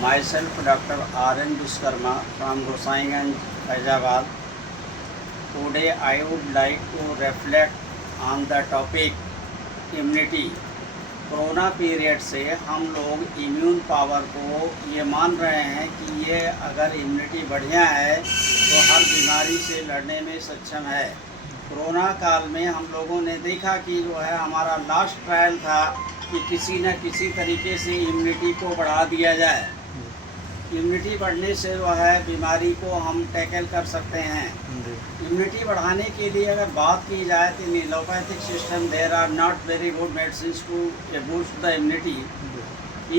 Myself, Dr. R.N. Vishkarma from Gosaiganj, Faizabad. Today I would like to reflect on the topic immunity. Corona period से हम लोग immune power को ये मान रहे हैं कि ये अगर इम्यूनिटी बढ़िया है तो हर बीमारी से लड़ने में सक्षम है। कोरोना काल में हम लोगों ने देखा कि जो है हमारा लास्ट ट्रायल था कि किसी न किसी तरीके से इम्यूनिटी को बढ़ा दिया जाए। इम्यूनिटी बढ़ने से जो है बीमारी को हम टैकल कर सकते हैं। इम्यूनिटी बढ़ाने के लिए अगर बात की जाए तो in allopathic system there are not very good medicine to boost the immunity.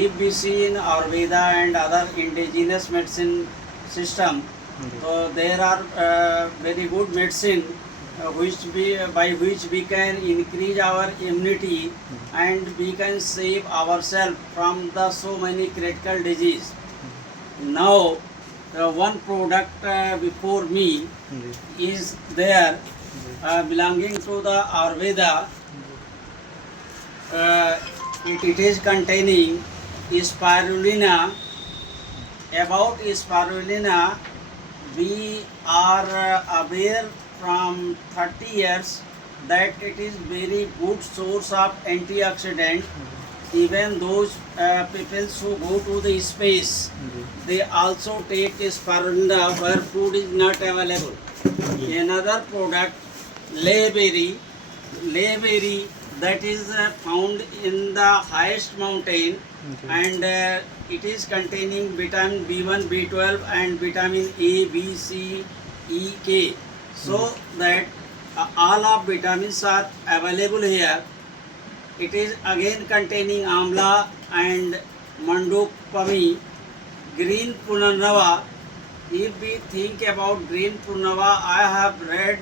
If we see in Ayurveda and other indigenous medicine system, तो there are very good medicine by which we can increase our immunity and we can save ourselves from the so many critical disease. Now one product before me is there belonging to the Ayurveda. It is containing spirulina. About spirulina, we are aware from 30 years that it is very good source of antioxidant. Even those people who go to the space, they also take spirulina where food is not available. Another product, layberry, that is found in the highest mountain, and it is containing vitamin B1, B12 and vitamin A, B, C, E, K. So that all of vitamins are available here. It is again containing amla and mandopami. Green punarnava. If we think about green punarnava, I have read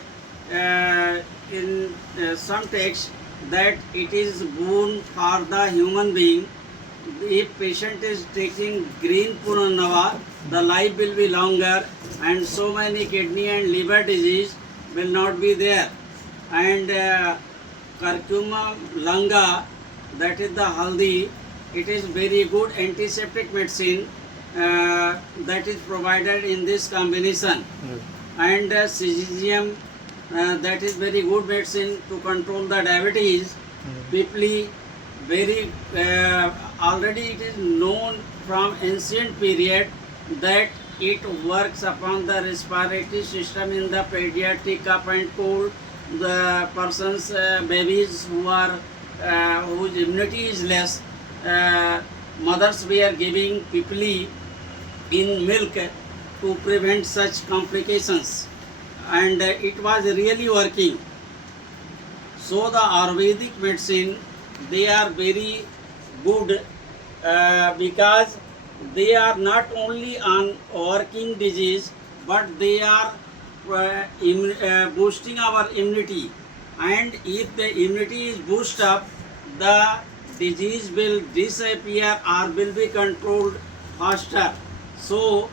in some text that it is boon for the human being. If patient is taking green punarnava, the life will be longer and so many kidney and liver disease will not be there. And curcuma langa, that is the haldi, it is very good antiseptic medicine that is provided in this combination. And cystium, that is very good medicine to control the diabetes. Pipli, very already it is known from ancient period that it works upon the respiratory system in the pediatric cough and cold. The persons, babies who are whose immunity is less, mothers were giving pipli in milk to prevent such complications, and it was really working. So the Ayurvedic medicine, they are very good because they are not only on working disease, but they are boosting our immunity. And if the immunity is boosted up, the disease will disappear or will be controlled faster. So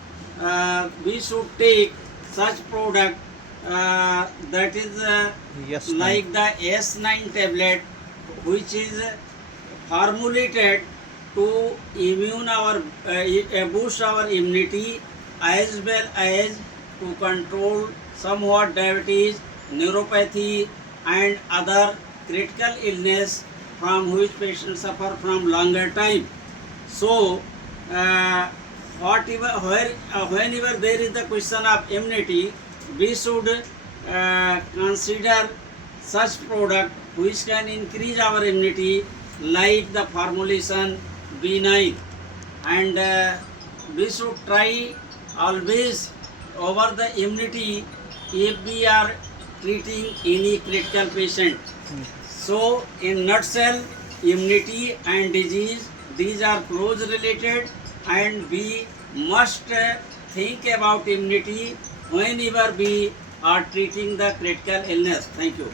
we should take such product that is like the S9 tablet, which is formulated to boost our immunity as well as to control somewhat diabetes, neuropathy and other critical illness from which patients suffer from longer time. So whenever there is the question of immunity, we should consider such product which can increase our immunity, like the formulation B9, and we should try always over the immunity if we are treating any critical patient. So in nutshell, immunity and disease, these are close related, and we must think about immunity whenever we are treating the critical illness. Thank you.